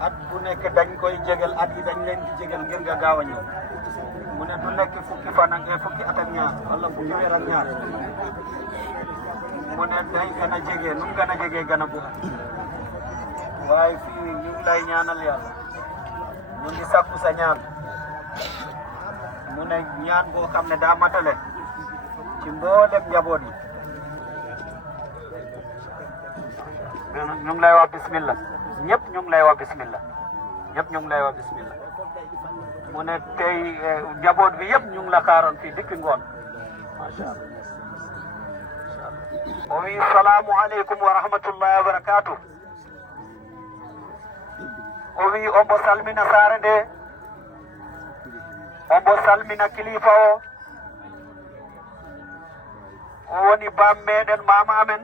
at bu nekk dañ koy jégal at yi dañ leen di jégal ngir nga gaaw a ñëw mu ne du nekk fukki fan ak fukki at ak ñaar wala fukki weer ak ñaar mu ne day gën a jege nu mu gën a jege gën a bu waaye fii ñu ngi lay ñaanal yàlla ñu ngi sakku sa ñaan mu ne ñaan boo xam ne daa matale ci mboolem njaboot yi ñu ngi lay wax bismillah ñëpp ñu ngi lay wax bismillah ñëpp ñu ngi lay wax bismillah mu ne tey njaboot bi yëpp ñu ngi la xaaroon fii dikki ngoon macha allah o wi salaamu aleykum wa rahmatullahi wa barakatuh o wi ombo salmina saare nde ombo salmina kilifa o woni bam meɗen mama amen